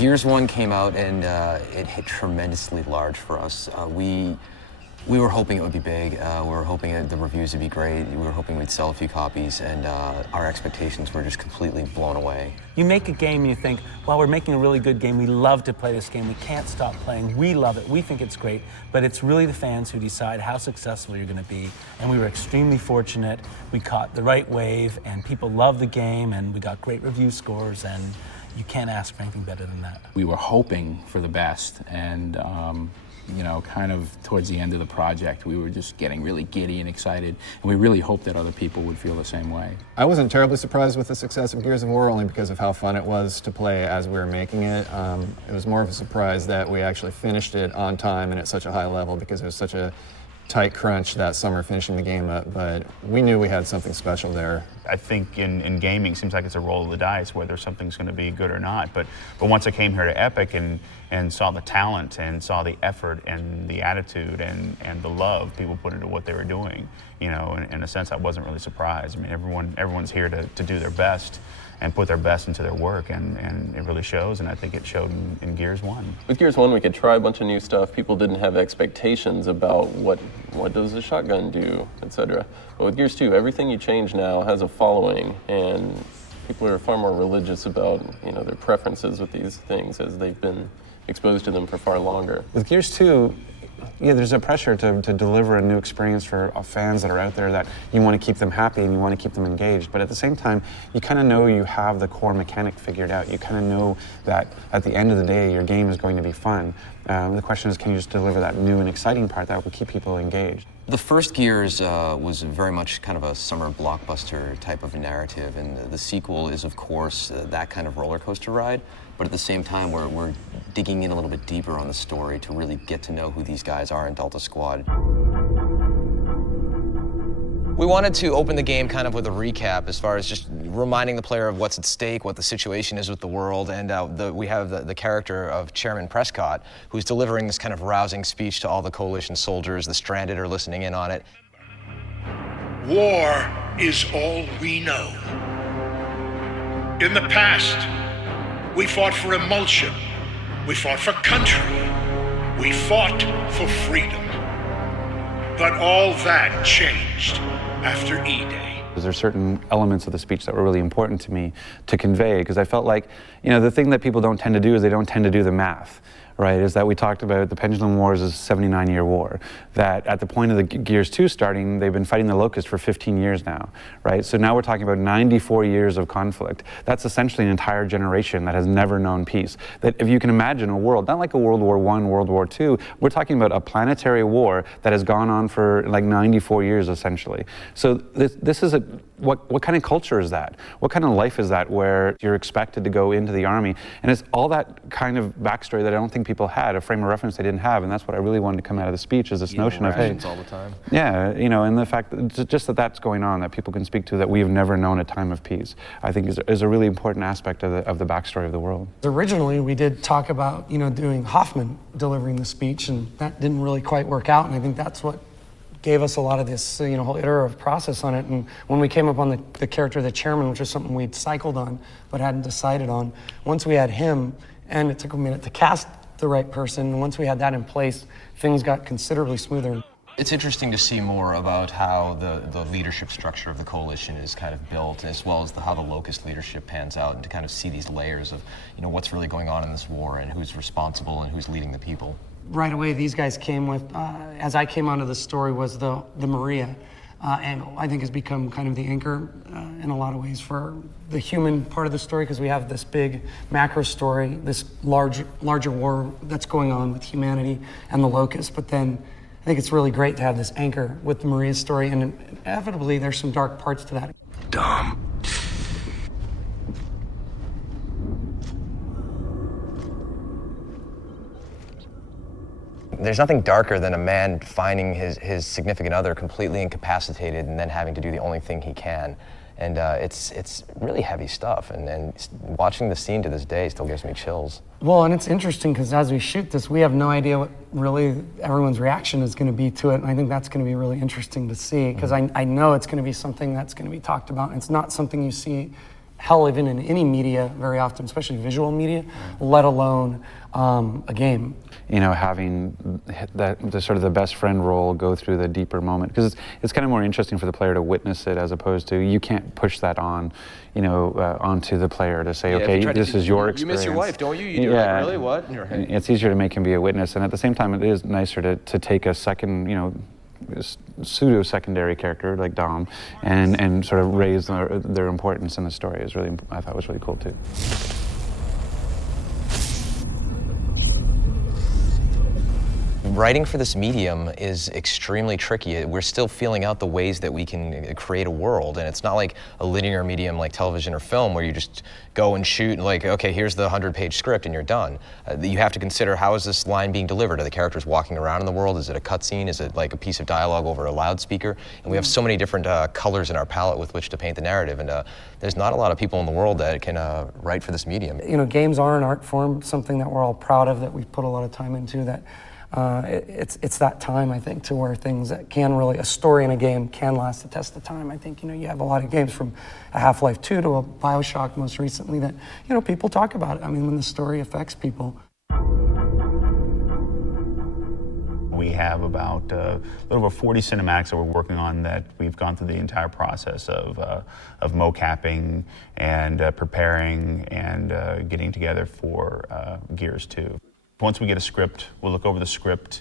Gears 1 came out and it hit tremendously large for us. We were hoping it would be big. We were hoping the reviews would be great. We were hoping we'd sell a few copies, and our expectations were just completely blown away. You make a game and you think, well, we're making a really good game. We love to play this game. We can't stop playing. We love it. We think it's great. But it's really the fans who decide how successful you're going to be. And we were extremely fortunate. We caught the right wave, and people loved the game, and we got great review scores, and you can't ask for anything better than that. We were hoping for the best, and you know, kind of towards the end of the project, we were just getting really giddy and excited, and we really hoped that other people would feel the same way. I wasn't terribly surprised with the success of Gears of War, only because of how fun it was to play as we were making it. It was more of a surprise that we actually finished it on time and at such a high level, because it was such a tight crunch that summer finishing the game up, but we knew we had something special there. I think in gaming, it seems like it's a roll of the dice whether something's going to be good or not. But once I came here to Epic and saw the talent and saw the effort and the attitude and the love people put into what they were doing, you know, in a sense, I wasn't really surprised. I mean, everyone's here to do their best and put their best into their work, and it really shows, and I think it showed in Gears 1. With Gears 1, we could try a bunch of new stuff. People didn't have expectations about what does a shotgun do, etc. But with Gears 2, everything you change now has a following, and people are far more religious about, you know, their preferences with these things as they've been exposed to them for far longer. With Gears 2, yeah, there's a pressure to deliver a new experience for fans that are out there, that you want to keep them happy and you want to keep them engaged. But at the same time, you kind of know you have the core mechanic figured out. You kind of know that at the end of the day, your game is going to be fun. The question is, can you just deliver that new and exciting part that will keep people engaged? The first Gears was very much kind of a summer blockbuster type of a narrative, and the sequel is, of course, that kind of roller coaster ride. But at the same time, we're digging in a little bit deeper on the story to really get to know who these guys are in Delta Squad. We wanted to open the game kind of with a recap, as far as just reminding the player of what's at stake, what the situation is with the world, and we have the character of Chairman Prescott, who's delivering this kind of rousing speech to all the Coalition soldiers. The stranded are listening in on it. War is all we know. In the past, we fought for emulsion. We fought for country. We fought for freedom. But all that changed after E-Day. There are certain elements of the speech that were really important to me to convey, because I felt like, you know, the thing that people don't tend to do is they don't tend to do the math. Right, is that we talked about the Pendulum Wars as a 79-year war, that at the point of the Gears 2 starting, they've been fighting the Locust for 15 years now, right? So now we're talking about 94 years of conflict. That's essentially an entire generation that has never known peace. That if you can imagine a world, not like a World War I, World War II, we're talking about a planetary war that has gone on for like 94 years, essentially. So this is what kind of culture is that? What kind of life is that, where you're expected to go into the army? And it's all that kind of backstory that I don't think people had, a frame of reference they didn't have, and that's what I really wanted to come out of the speech, is this notion of, hey, all the time. Yeah, you know, and the fact that just that's going on, that people can speak to, that we have never known a time of peace, I think is a really important aspect of the backstory of the world. Originally, we did talk about, you know, doing Hoffman delivering the speech, and that didn't really quite work out, and I think that's what gave us a lot of this, you know, whole iterative process on it. And when we came up on the character of the chairman, which was something we'd cycled on but hadn't decided on, once we had him, and it took a minute to cast the right person, once we had that in place, things got considerably smoother. It's interesting to see more about how the leadership structure of the Coalition is kind of built, as well as how the Locust leadership pans out, and to kind of see these layers of, you know, what's really going on in this war and who's responsible and who's leading the people. Right away, these guys came with, as I came onto the story, was the Maria, and I think has become kind of the anchor in a lot of ways for the human part of the story, because we have this big macro story, this larger war that's going on with humanity and the Locust. But then I think it's really great to have this anchor with the Maria's story, and inevitably there's some dark parts to that. Dumb. There's nothing darker than a man finding his significant other completely incapacitated and then having to do the only thing he can. And it's really heavy stuff, and watching the scene to this day still gives me chills. Well, and it's interesting because as we shoot this, we have no idea what really everyone's reaction is going to be to it, and I think that's going to be really interesting to see, because I know it's going to be something that's going to be talked about, and it's not something you see hell, even in any media very often, especially visual media, let alone a game. You know, having the sort of the best friend role go through the deeper moment, because it's kind of more interesting for the player to witness it as opposed to, you can't push that on, you know, onto the player to say, okay, this is your experience. You miss your wife, don't you? You do, yeah, like, really? What? And you're, hey. It's easier to make him be a witness, and at the same time, it is nicer to take a second, you know, pseudo-secondary character like Dom, and sort of raise their importance in the story. Is really, I thought was really cool too. Writing for this medium is extremely tricky. We're still feeling out the ways that we can create a world, and it's not like a linear medium like television or film where you just go and shoot and like, okay, here's the 100-page script and you're done. You have to consider, how is this line being delivered? Are the characters walking around in the world? Is it a cutscene? Is it like a piece of dialogue over a loudspeaker? And we have so many different colors in our palette with which to paint the narrative, and there's not a lot of people in the world that can write for this medium. You know, games are an art form, something that we're all proud of, that we've put a lot of time into, that it's that time, I think, to where things that can really, a story in a game can last the test of time. I think, you know, you have a lot of games from a Half-Life 2 to a BioShock most recently that, you know, people talk about it. I mean, when the story affects people. We have about a little over 40 cinematics that we're working on, that we've gone through the entire process of mocapping and preparing and getting together for Gears 2. Once we get a script, we'll look over the script,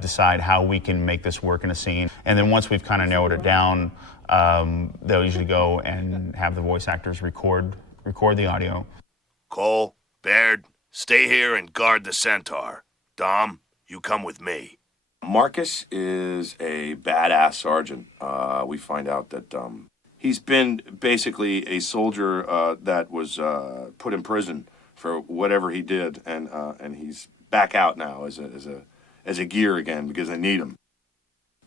decide how we can make this work in a scene. And then once we've kind of narrowed it down, they'll usually go and have the voice actors record the audio. Cole, Baird, stay here and guard the Centaur. Dom, you come with me. Marcus is a badass sergeant. We find out that he's been basically a soldier that was put in prison for whatever he did, and he's back out now as a gear again because I need him.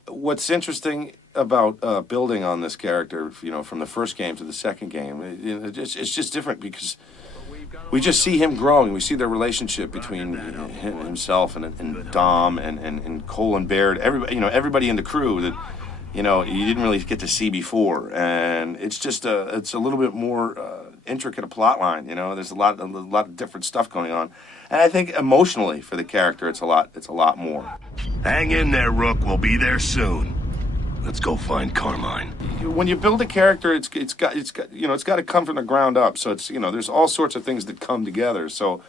What's interesting about building on this character, you know, from the first game to the second game, it's just different because we just see him growing. We see the relationship between himself and Dom and Cole and Baird. Everybody in the crew that, you know, you didn't really get to see before, and it's just it's a little bit more intricate a plot line. You know, there's a lot of different stuff going on, and I think emotionally for the character, it's a lot more. Hang in there, Rook. We'll be there soon. Let's go find Carmine. When you build a character, it's got to come from the ground up. So it's, you know, there's all sorts of things that come together. So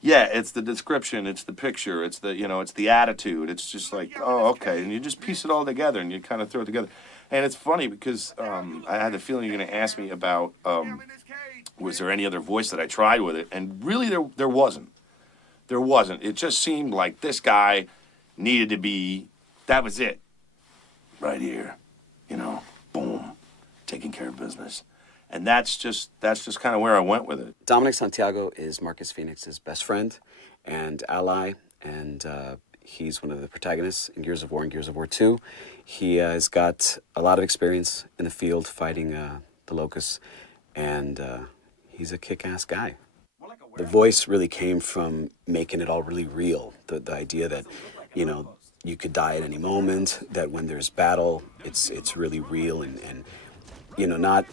yeah, it's the description, it's the picture, it's the, you know, it's the attitude. It's just like, oh, okay, and you just piece it all together and you kind of throw it together. And it's funny because I had the feeling you're going to ask me about was there any other voice that I tried with it, and really there wasn't. There wasn't. It just seemed like this guy needed to be. That was it. Right here, you know, boom, taking care of business. And that's just kind of where I went with it. Dominic Santiago is Marcus Phoenix's best friend and ally, and he's one of the protagonists in Gears of War and Gears of War 2. He has got a lot of experience in the field fighting the Locusts, and he's a kick-ass guy. The voice really came from making it all really real, the idea that, you know, you could die at any moment, that when there's battle, it's really real, and you know, not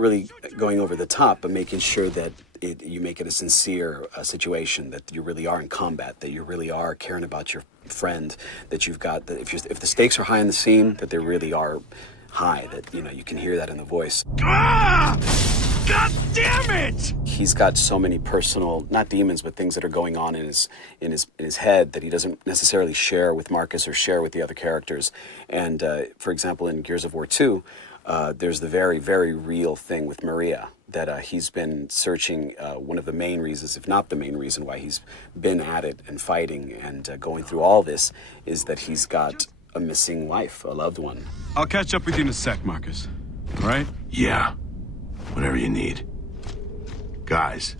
really going over the top, but making sure that you make it a sincere situation, that you really are in combat, that you really are caring about your friend, that you've got, that if the stakes are high in the scene, that they really are high, that, you know, you can hear that in the voice. Ah! God damn it! He's got so many personal, not demons, but things that are going on in his head that he doesn't necessarily share with Marcus or share with the other characters. And for example, in Gears of War 2, there's the very, very real thing with Maria that he's been searching. One of the main reasons, if not the main reason, why he's been at it and fighting and going through all this is that he's got a missing wife, a loved one. I'll catch up with you in a sec, Marcus. All right? Yeah. Whatever you need. Guys,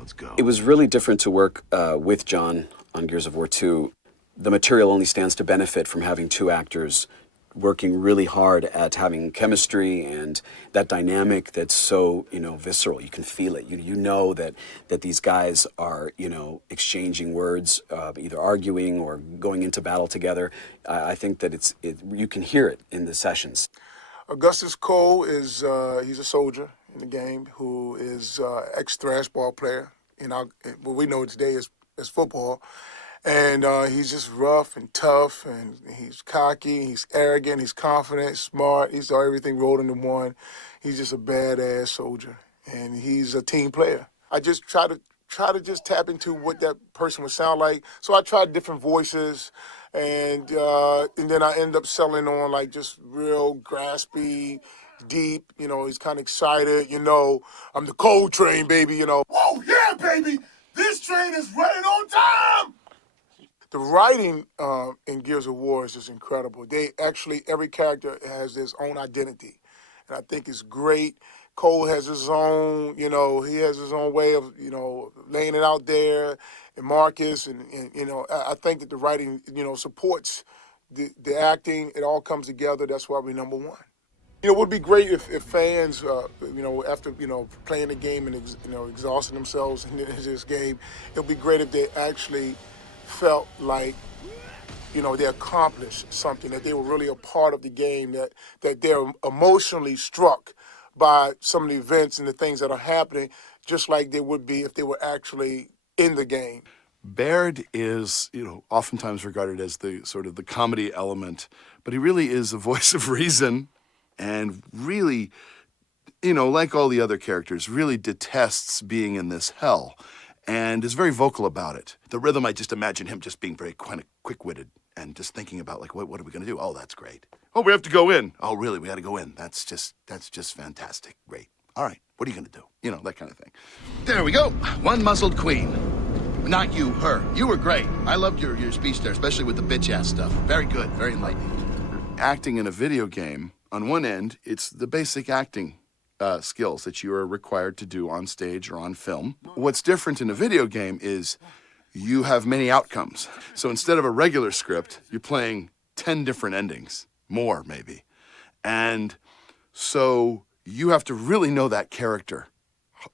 let's go. It was really different to work with John on Gears of War 2. The material only stands to benefit from having two actors working really hard at having chemistry and that dynamic that's so, you know, visceral. You can feel it. You know that these guys are, you know, exchanging words, either arguing or going into battle together. I think that you can hear it in the sessions. Augustus Cole is he's a soldier. in the game who is ex-thrashball player. What we know today is football. And he's just rough and tough, and he's cocky, he's arrogant, he's confident, smart. He's got everything rolled into one. He's just a badass soldier, and he's a team player. I just try to just tap into what that person would sound like. So I tried different voices, and then I end up selling on like just real graspy, deep. He's kind of excited. I'm the cold train, baby. Whoa, yeah, baby! This train is running on time! The writing in Gears of War is just incredible. Every character has his own identity, and I think it's great. Cole has his own, he has his own way of, laying it out there, and Marcus, and I think that the writing, supports the acting. It all comes together. That's why we're number one. It would be great if fans, after, playing the game and, exhausting themselves in this game, it would be great if they actually felt like, they accomplished something, that they were really a part of the game, that they're emotionally struck by some of the events and the things that are happening, just like they would be if they were actually in the game. Baird is, oftentimes regarded as the sort of the comedy element, but he really is the voice of reason, and really, like all the other characters, really detests being in this hell, and is very vocal about it. The rhythm, I just imagine him just being very kind of quick-witted and just thinking about, like, what are we going to do? Oh, that's great. Oh, we have to go in. Oh, really? We got to go in. That's just fantastic. Great. All right. What are you going to do? That kind of thing. There we go. One muzzled queen. Not you, her. You were great. I loved your speech there, especially with the bitch-ass stuff. Very good. Very enlightening. Acting in a video game, on one end, it's the basic acting skills that you are required to do on stage or on film. What's different in a video game is you have many outcomes. So instead of a regular script, you're playing 10 different endings, more maybe. And so you have to really know that character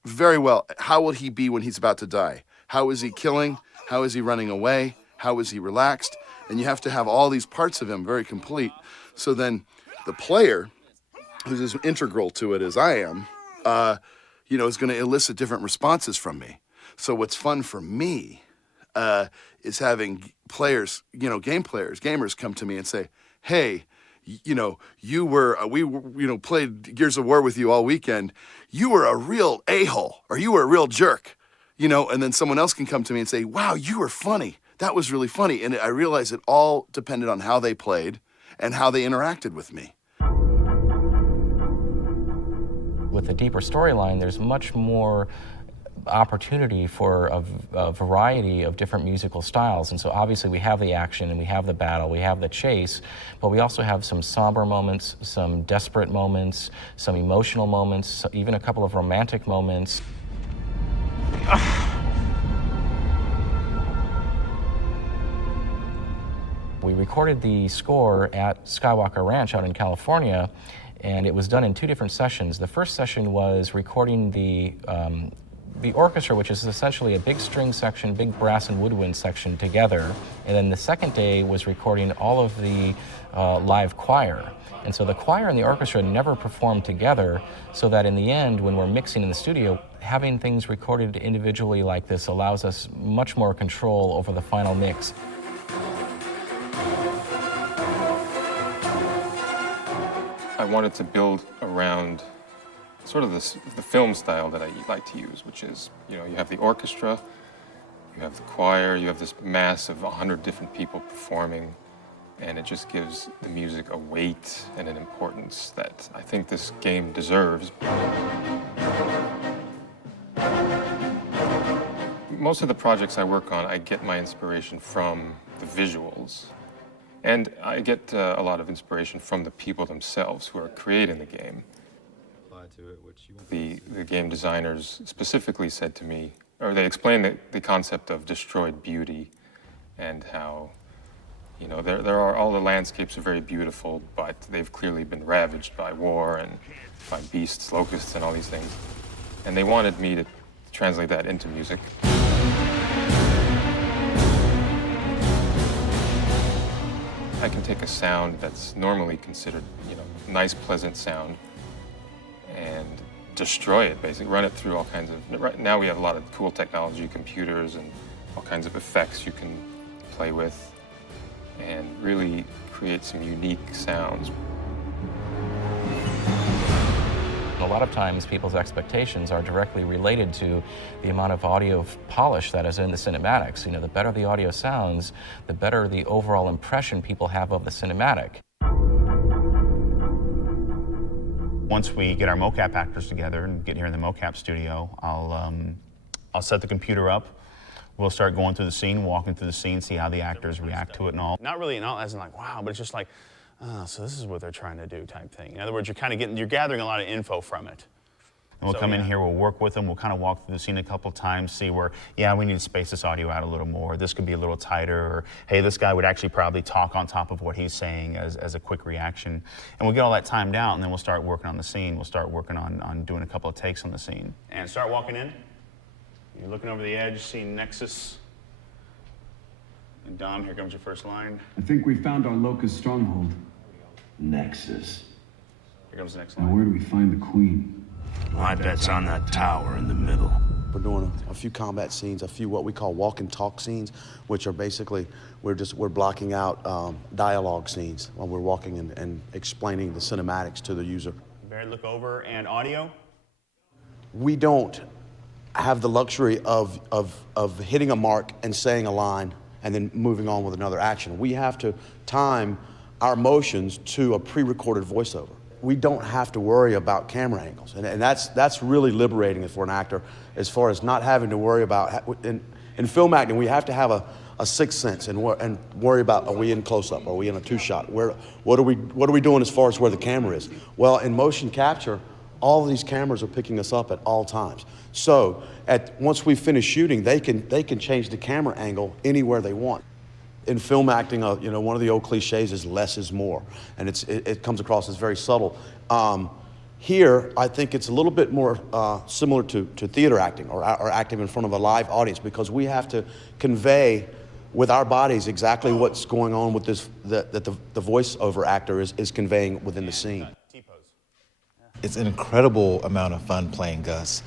very well. How will he be when he's about to die? How is he killing? How is he running away? How is he relaxed? And you have to have all these parts of him very complete. So then the player, who's as integral to it as I am, is going to elicit different responses from me. So what's fun for me is having players, gamers come to me and say, hey, we played Gears of War with you all weekend. You were a real a-hole, or you were a real jerk, and then someone else can come to me and say, wow, you were funny. That was really funny. And I realized it all depended on how they played and how they interacted with me. With a deeper storyline, there's much more opportunity for a variety of different musical styles. And so obviously we have the action and we have the battle, we have the chase, but we also have some somber moments, some desperate moments, some emotional moments, even a couple of romantic moments. We recorded the score at Skywalker Ranch out in California, and it was done in 2 different sessions. The first session was recording the orchestra, which is essentially a big string section, big brass and woodwind section together. And then the second day was recording all of the live choir. And so the choir and the orchestra never performed together, so that in the end, when we're mixing in the studio, having things recorded individually like this allows us much more control over the final mix. I wanted to build around sort of the film style that I like to use, which is, you have the orchestra, you have the choir, you have this mass of 100 different people performing, and it just gives the music a weight and an importance that I think this game deserves. Most of the projects I work on, I get my inspiration from the visuals. And I get a lot of inspiration from the people themselves who are creating the game. The game designers specifically said to me, or they explained the concept of destroyed beauty, and how, there are all the landscapes are very beautiful, but they've clearly been ravaged by war and by beasts, locusts, and all these things. And they wanted me to translate that into music. I can take a sound that's normally considered, nice, pleasant sound, and destroy it, basically, run it through all kinds of, right now we have a lot of cool technology, computers and all kinds of effects you can play with and really create some unique sounds. A lot of times people's expectations are directly related to the amount of audio polish that is in the cinematics. You know, the better the audio sounds, the better the overall impression people have of the cinematic. Once we get our mocap actors together and get here in the mocap studio, I'll set the computer up. We'll start going through the scene, walking through the scene, see how the actors react to it and all. Not really, not as in like, wow, but it's just like, oh, so this is what they're trying to do type thing. In other words, you're gathering a lot of info from it. And we'll come in here, we'll work with them, we'll kind of walk through the scene a couple times, see where, yeah, we need to space this audio out a little more, this could be a little tighter, or hey, this guy would actually probably talk on top of what he's saying as a quick reaction. And we'll get all that timed out, and then we'll start working on the scene. We'll start working on doing a couple of takes on the scene. And start walking in. You're looking over the edge, seeing Nexus. And Dom, here comes your first line. I think we found our locust stronghold. Nexus. Here comes the next Now line. where do we find the queen? My bet's on that tower in the middle. We're doing a few combat scenes, a few what we call walk and talk scenes, which are basically, we're blocking out dialogue scenes while we're walking and explaining the cinematics to the user. Barrett, look over, and audio? We don't have the luxury of hitting a mark and saying a line and then moving on with another action. We have to time our motions to a pre-recorded voiceover. We don't have to worry about camera angles, and that's really liberating for an actor, as far as not having to worry about. In film acting, we have to have a sixth sense and worry about, are we in close-up, are we in a two-shot, what are we doing as far as where the camera is? Well, in motion capture, all of these cameras are picking us up at all times. So once we finish shooting, they can change the camera angle anywhere they want. In film acting, one of the old cliches is less is more, and it comes across as very subtle. Here, I think it's a little bit more similar to theater acting or acting in front of a live audience, because we have to convey with our bodies exactly what's going on with this, that the voiceover actor is conveying within the scene. It's an incredible amount of fun playing Gus.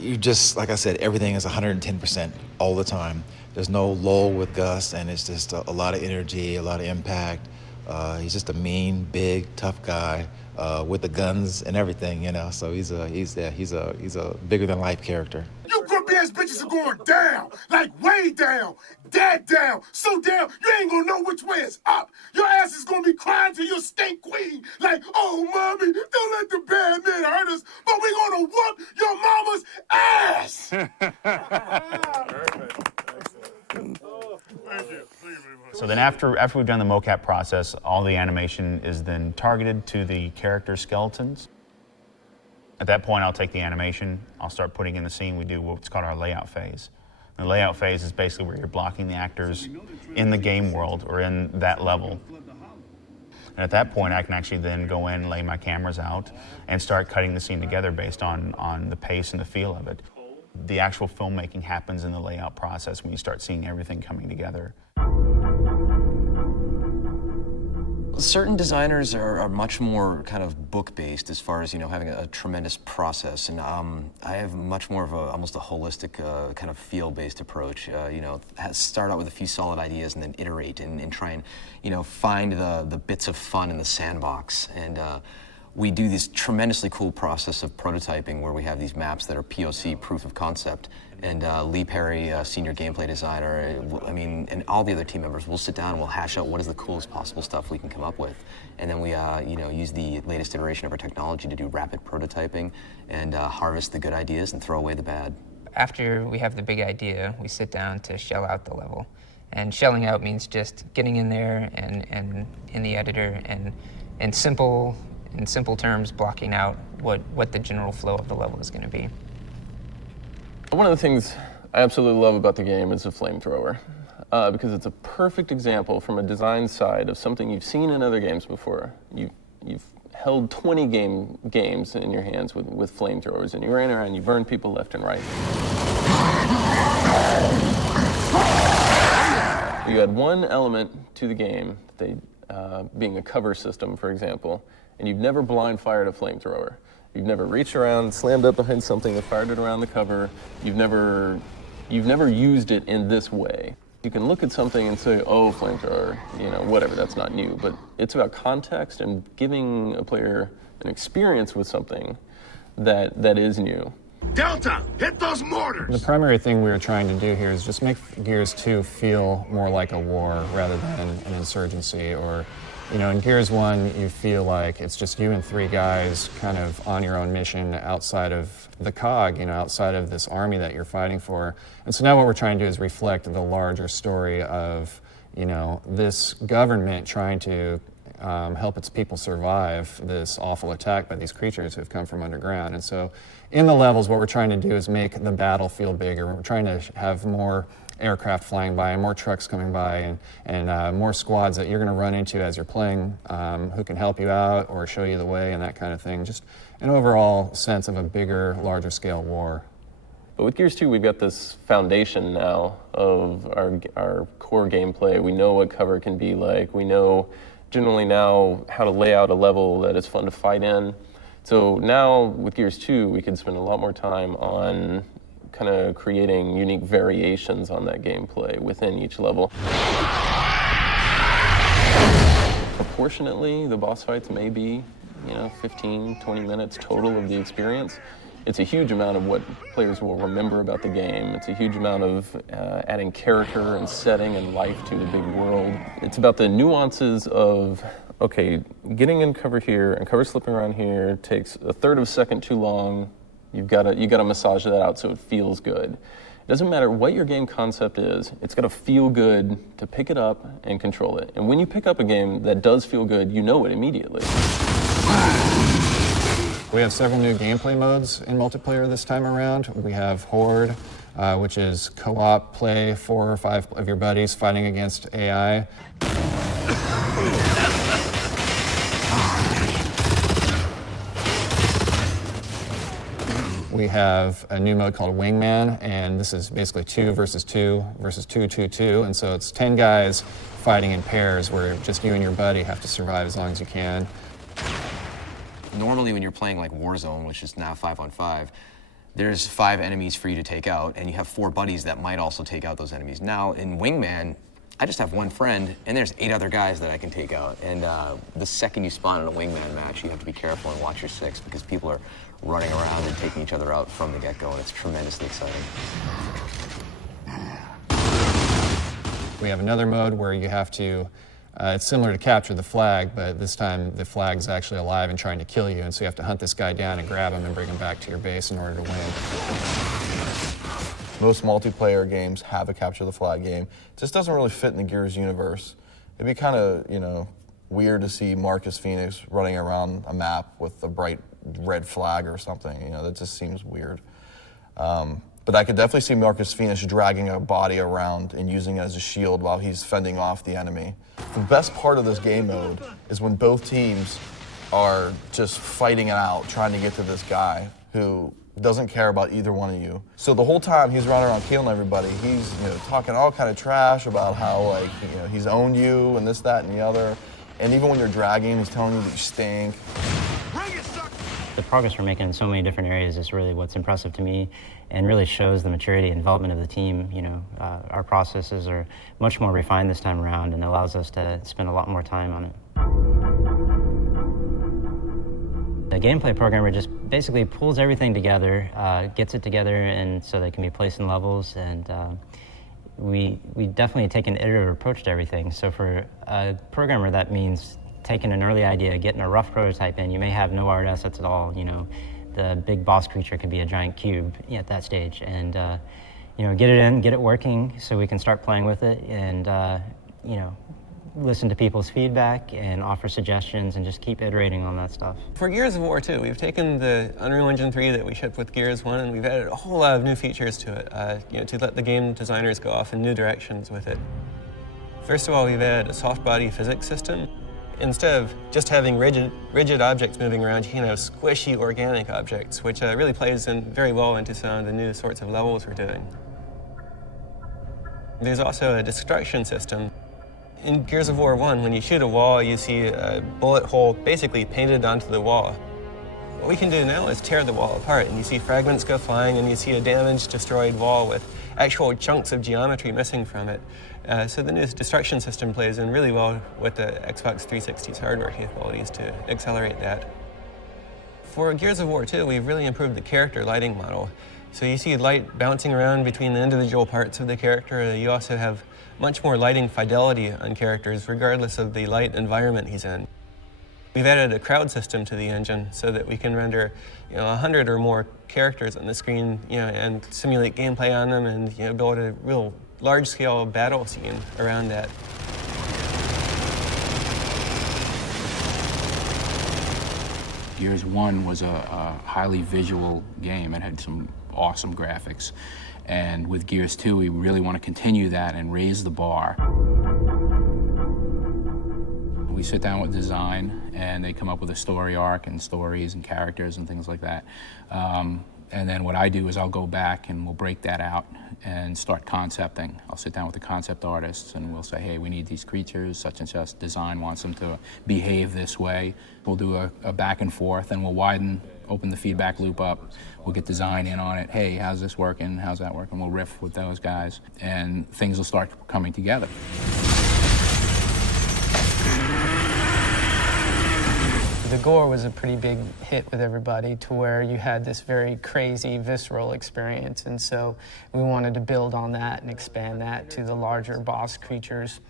You just, like I said, everything is 110% all the time. There's no lull with Gus, and it's just a lot of energy, a lot of impact. He's just a mean, big, tough guy with the guns and everything, you know. So he's a bigger than life character. You grumpy ass bitches are going down, like way down, dead down, so down you ain't gonna know which way is up. Your ass is gonna be crying to your stink queen, like, oh mommy, don't let the bad men hurt us, but we gonna whoop your mama's ass. So then after we've done the mocap process, all the animation is then targeted to the character skeletons. At that point, I'll take the animation, I'll start putting in the scene. We do what's called our layout phase. The layout phase is basically where you're blocking the actors in the game world or in that level. And at that point, I can actually then go in, lay my cameras out, and start cutting the scene together based on the pace and the feel of it. The actual filmmaking happens in the layout process when you start seeing everything coming together. Certain designers are much more kind of book-based as far as, having a tremendous process, and I have much more of almost a holistic kind of feel-based approach. Start out with a few solid ideas and then iterate and try and, find the bits of fun in the sandbox. And we do this tremendously cool process of prototyping where we have these maps that are POC, proof of concept. And Lee Perry, senior gameplay designer, and all the other team members, we'll sit down and we'll hash out what is the coolest possible stuff we can come up with. And then we, use the latest iteration of our technology to do rapid prototyping and harvest the good ideas and throw away the bad. After we have the big idea, we sit down to shell out the level. And shelling out means just getting in there and in the editor and in simple terms, blocking out what the general flow of the level is going to be. One of the things I absolutely love about the game is the flamethrower, because it's a perfect example from a design side of something you've seen in other games before. You've held 20 games in your hands with flamethrowers, and you ran around, you burned people left and right. You had one element to the game that they being a cover system, for example, and you've never blind fired a flamethrower. You've never reached around, slammed up behind something and fired it around the cover. You've never used it in this way. You can look at something and say, oh, flamethrower, whatever, that's not new. But it's about context and giving a player an experience with something that is new. Delta, hit those mortars! The primary thing we were trying to do here is just make Gears 2 feel more like a war rather than an insurgency. Or, in Gears 1, you feel like it's just you and 3 guys kind of on your own mission outside of the COG, outside of this army that you're fighting for. And so now what we're trying to do is reflect the larger story of, this government trying to help its people survive this awful attack by these creatures who have come from underground. And so in the levels, what we're trying to do is make the battle feel bigger. We're trying to have more aircraft flying by and more trucks coming by and more squads that you're going to run into as you're playing who can help you out or show you the way and that kind of thing. Just an overall sense of a bigger, larger scale war. But with Gears 2, we've got this foundation now of our core gameplay. We know what cover can be like. We know generally now how to lay out a level that is fun to fight in. So now with Gears 2, we can spend a lot more time on kind of creating unique variations on that gameplay within each level. Proportionately, the boss fights may be, 15, 20 minutes total of the experience. It's a huge amount of what players will remember about the game. It's a huge amount of adding character and setting and life to the big world. It's about the nuances of, okay, getting in cover here and cover slipping around here takes a third of a second too long. You gotta massage that out so it feels good. It doesn't matter what your game concept is, it's gotta feel good to pick it up and control it. And when you pick up a game that does feel good, you know it immediately. We have several new gameplay modes in multiplayer this time around. We have Horde, which is co-op play, 4 or 5 of your buddies fighting against AI. We have a new mode called Wingman, and this is basically 2 versus 2 versus 2, 2, 2. And so it's 10 guys fighting in pairs where just you and your buddy have to survive as long as you can. Normally when you're playing like Warzone, which is now 5-on-5, there's 5 enemies for you to take out, and you have 4 buddies that might also take out those enemies. Now in Wingman, I just have 1 friend, and there's 8 other guys that I can take out. And the second you spawn in a Wingman match, you have to be careful and watch your 6 because people are running around and taking each other out from the get-go, and it's tremendously exciting. We have another mode where you have to, it's similar to capture the flag, but this time the flag's actually alive and trying to kill you, and so you have to hunt this guy down and grab him and bring him back to your base in order to win. Most multiplayer games have a capture the flag game. It just doesn't really fit in the Gears universe. It'd be kind of, weird to see Marcus Phoenix running around a map with a bright red flag or something. That just seems weird. But I could definitely see Marcus Phoenix dragging a body around and using it as a shield while he's fending off the enemy. The best part of this game mode is when both teams are just fighting it out, trying to get to this guy who doesn't care about either one of you. So the whole time he's running around killing everybody, he's talking all kind of trash about how he's owned you and this, that, and the other. And even when you're dragging him, he's telling you that you stink. The progress we're making in so many different areas is really what's impressive to me and really shows the maturity and development of the team. Our processes are much more refined this time around and allows us to spend a lot more time on it. The gameplay programmer just basically pulls everything together, gets it together and so they can be placed in levels, and we definitely take an iterative approach to everything. So for a programmer, that means taking an early idea, getting a rough prototype in. You may have no art assets at all. The big boss creature could be a giant cube at that stage, and get it in, get it working, so we can start playing with it, and listen to people's feedback and offer suggestions and just keep iterating on that stuff. For Gears of War 2, we've taken the Unreal Engine 3 that we shipped with Gears 1 and we've added a whole lot of new features to it, to let the game designers go off in new directions with it. First of all, we've added a soft body physics system. Instead of just having rigid objects moving around, you can have squishy organic objects, which really plays in very well into some of the new sorts of levels we're doing. There's also a destruction system. In Gears of War 1, when you shoot a wall, you see a bullet hole basically painted onto the wall. What we can do now is tear the wall apart, and you see fragments go flying, and you see a damaged, destroyed wall with actual chunks of geometry missing from it. So the new destruction system plays in really well with the Xbox 360's hardware capabilities to accelerate that. For Gears of War 2, we've really improved the character lighting model. So you see light bouncing around between the individual parts of the character. You also have much more lighting fidelity on characters, regardless of the light environment he's in. We've added a crowd system to the engine so that we can render 100 or more characters on the screen and simulate gameplay on them and build a real large-scale battle scene around that. Gears 1 was a highly visual game. It had some awesome graphics. And with Gears 2, we really want to continue that and raise the bar. We sit down with design, and they come up with a story arc and stories and characters and things like that. And then what I do is I'll go back and we'll break that out and start concepting. I'll sit down with the concept artists and we'll say, hey, we need these creatures, such and such. Design wants them to behave this way. We'll do a back and forth, and we'll open the feedback loop up. We'll get design in on it. Hey, how's this working? How's that working? We'll riff with those guys, and things will start coming together. The gore was a pretty big hit with everybody, to where you had this very crazy, visceral experience, and so we wanted to build on that and expand that to the larger boss creatures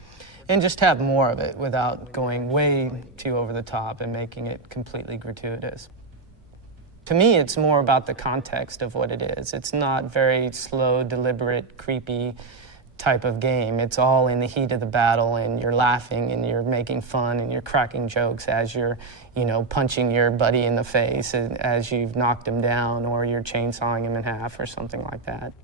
and just have more of it without going way too over the top and making it completely gratuitous. To me, it's more about the context of what it is. It's not very slow, deliberate, creepy type of game. It's all in the heat of the battle, and you're laughing and you're making fun and you're cracking jokes as you're, punching your buddy in the face as you've knocked him down, or you're chainsawing him in half or something like that.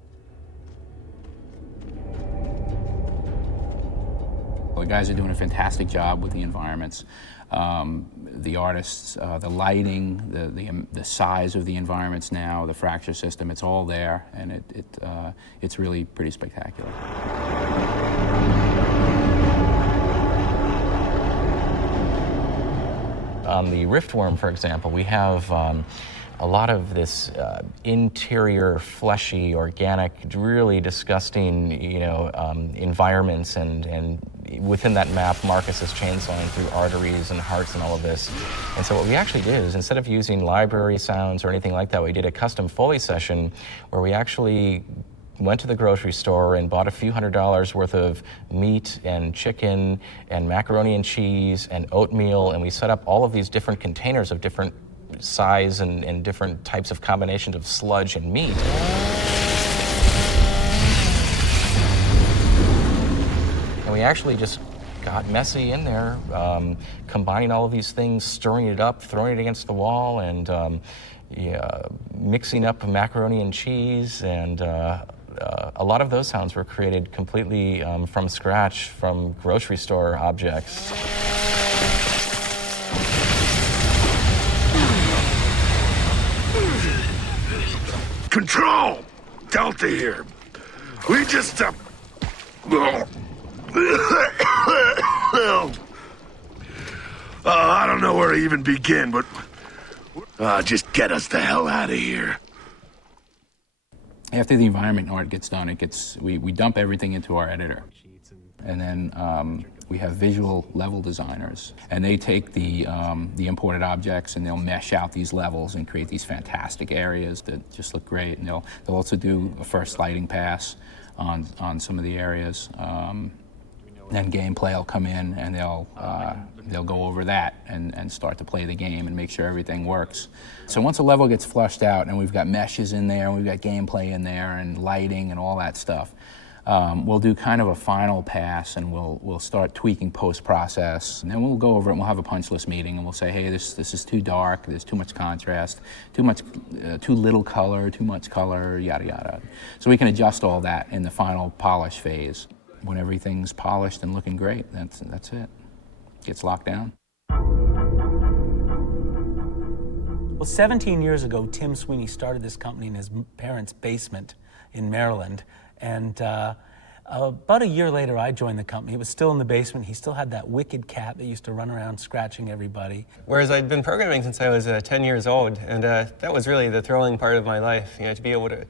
The guys are doing a fantastic job with the environments. The artists, the lighting, the size of the environments now, the fracture system, it's all there, and it's really pretty spectacular. On the Riftworm, for example, we have a lot of this interior, fleshy, organic, really disgusting, environments, and within that map, Marcus is chainsawing through arteries and hearts and all of this. And so what we actually did is, instead of using library sounds or anything like that, we did a custom Foley session where we actually went to the grocery store and bought a few $100s worth of meat and chicken and macaroni and cheese and oatmeal, and we set up all of these different containers of different size and different types of combinations of sludge and meat. And we actually just got messy in there, combining all of these things, stirring it up, throwing it against the wall, and mixing up macaroni and cheese, and a lot of those sounds were created completely from scratch from grocery store objects. Control! Delta here. We just, I don't know where to even begin, but just get us the hell out of here. After the environment art gets done, we dump everything into our editor. And then we have visual level designers, and they take the imported objects and they'll mesh out these levels and create these fantastic areas that just look great. And they'll also do a first lighting pass on some of the areas. Then gameplay will come in, and they'll go over that and start to play the game and make sure everything works. So once a level gets flushed out and we've got meshes in there, and we've got gameplay in there and lighting and all that stuff, we'll do kind of a final pass, and we'll start tweaking post-process, and then we'll go over it and we'll have a punch list meeting, and we'll say, hey, this is too dark, there's too much contrast, too little color, too much color, yada yada. So we can adjust all that in the final polish phase. When everything's polished and looking great, that's it. Gets locked down. Well, 17 years ago, Tim Sweeney started this company in his parents' basement in Maryland, and About a year later, I joined the company. It was still in the basement. He still had that wicked cat that used to run around scratching everybody. Whereas I'd been programming since I was 10 years old, and that was really the thrilling part of my life, to be able to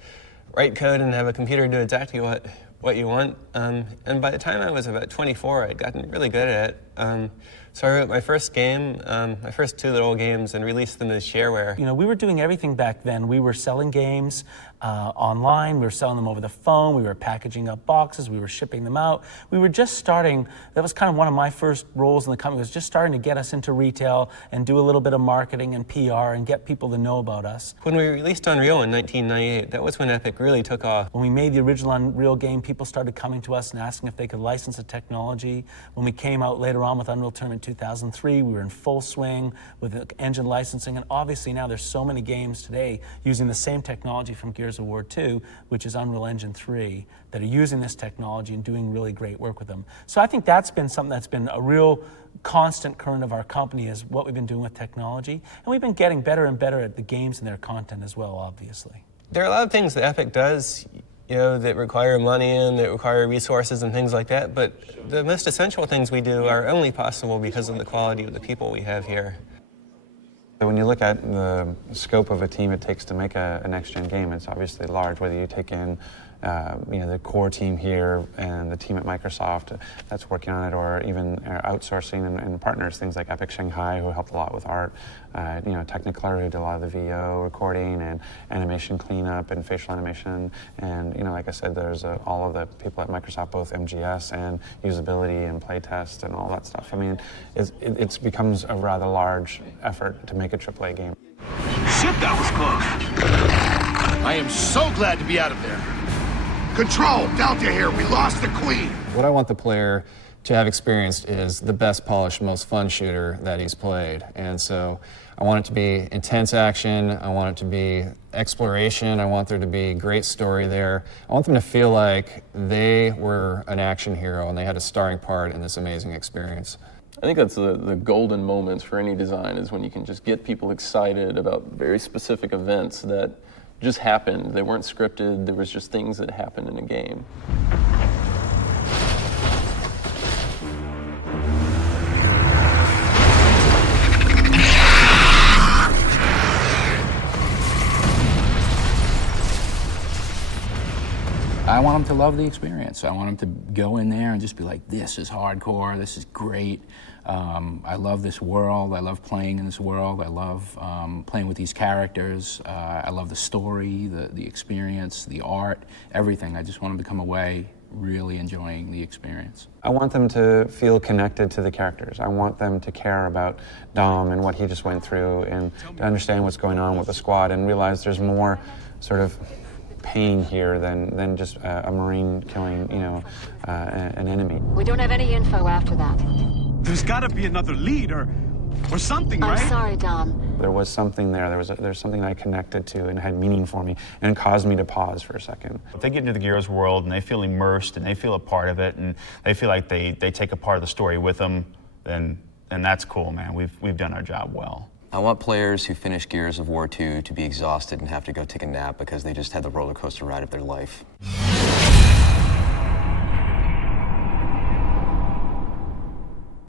write code and have a computer do exactly what you want. And by the time I was about 24, I'd gotten really good at it. So I wrote my first game, my first 2 little games, and released them as shareware. We were doing everything back then. We were selling games online, we were selling them over the phone, we were packaging up boxes, we were shipping them out. We were just starting, that was kind of one of my first roles in the company, was just starting to get us into retail and do a little bit of marketing and PR and get people to know about us. When we released Unreal in 1998, that was when Epic really took off. When we made the original Unreal game, people started coming to us and asking if they could license the technology. When we came out later on with Unreal Tournament 2003, we were in full swing with engine licensing, and obviously now there's so many games today using the same technology from Gears of War 2, which is Unreal Engine 3, that are using this technology and doing really great work with them. So I think that's been something that's been a real constant current of our company, is what we've been doing with technology, and we've been getting better and better at the games and their content as well, obviously. There are a lot of things that Epic does that require money and that require resources and things like that, but the most essential things we do are only possible because of the quality of the people we have here. When you look at the scope of a team it takes to make a next-gen game, it's obviously large, whether you take in the core team here and the team at Microsoft that's working on it, or even outsourcing and partners, things like Epic Shanghai, who helped a lot with art, Technicolor, who did a lot of the VO recording and animation cleanup and facial animation, and like I said, there's all of the people at Microsoft, both MGS and usability and playtest and all that stuff. I mean, it becomes a rather large effort to make a AAA game. Shit, that was close. I am so glad to be out of there. Control, Delta here. We lost the Queen. What I want the player to have experienced is the best polished, most fun shooter that he's played. And so I want it to be intense action. I want it to be exploration. I want there to be great story there. I want them to feel like they were an action hero and they had a starring part in this amazing experience. I think that's the golden moments for any design, is when you can just get people excited about very specific events that just happened. They weren't scripted, there was just things that happened in a game. I want them to love the experience. I want them to go in there and just be like, this is hardcore, this is great. I love this world, I love playing in this world, I love playing with these characters, I love the story, the experience, the art, everything. I just want them to come away really enjoying the experience. I want them to feel connected to the characters. I want them to care about Dom and what he just went through, and to understand what's going on with the squad and realize there's more sort of pain here than just a Marine killing, an enemy. We don't have any info after that. There's gotta be another lead or something, right? I'm sorry, Dom. There was something there. There's something I connected to and had meaning for me, and it caused me to pause for a second. If they get into the Gears world and they feel immersed and they feel a part of it and they feel like they take a part of the story with them, then that's cool, man. We've done our job well. I want players who finish Gears of War 2 to be exhausted and have to go take a nap because they just had the roller coaster ride of their life.